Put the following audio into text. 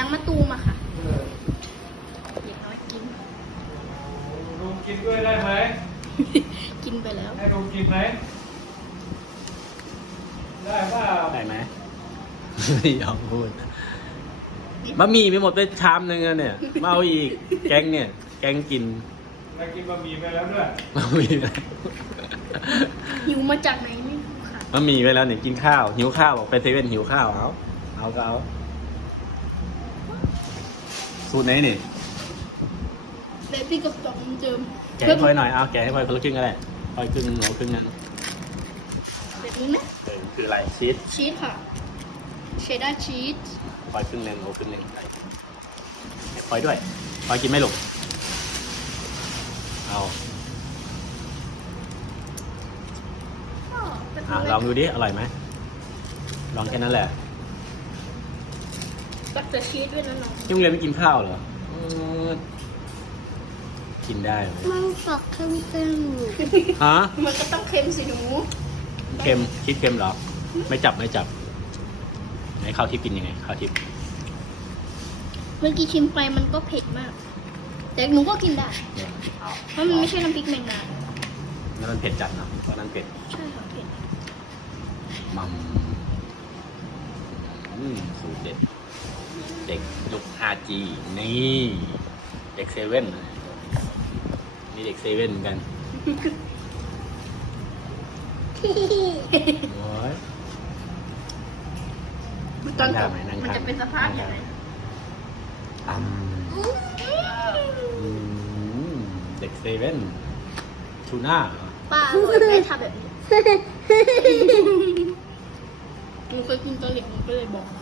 างมะตูมอะค่ะเด็กน้อยกินลุงกินด้วยได้ไหมกินไปแล้วให้ลุงกินไหมได้เปล่าได้ไหม ไม่ยอมพูดบะหมี่ไปหมดไปชามนึงอะเนี่ยมาเอาอีกแกงเนี่ย แกงกินได้กินบะหมี่ไปแล้วด้วยบะหมี่ไปหิวมาจากไหนไม่รู้ค่ะบะหมี่ไปแล้วเนี่ยกินข้าวหิวข้าวบอกไปเซเว่นหิวข้าวเอาก็เอาสูตรไหนนี่เดบี้กับตองเจิมแกะให้พลอยหน่อยเอาแกะให้พลอยคนละครึ่งก็ได้พลอยครึ่งหนูครึ่งนึงแบบนี้นะคืออะไรชีสชีสค่ะเชดดาร์ชีสพลอยครึ่งนึงหนูครึ่งนึงให้พลอยด้วยพลอยกินไหมลูกเอาลองดูดิอร่อยไหมลองแค่นั้นแหละบัตเตอร์ชีสด้วยนะน้องที่โรงเรียนไม่กินข้าวเหรอกินได้ไหมมันฝักเข้มฮะมันก็ต้องเค็มสิหนูเค็มคิดเค็มเหรอ ไม่จับไหนข้าวทิพย์กินยังไงข้าวทิพย์เมื่อกี้ชิมไปมันก็เผ็ดมาก แต่หนูก็กินได้เนี่ยเอาเพราะมันไม่ใช่น้ำพริกแมงดาแล้วมันเผ็ดจัดเนาะเพราะนั้นเผ็ดใช่ค่ะเผ็ดมัมสูตรเด็ด เด็กยุค 5G นี่ เด็กเซเว่นนี่เด็กเซเว่นเหมือนกันโอ้ยตอนจบนั่งมันทานจะเป็นสภาพอย่างไรเด็กเซเว่นทูน่าเหรอป้าอร่อยได้ทำแบบนี้หนูเคยกินตอนเด็กหนูก็เลยบอก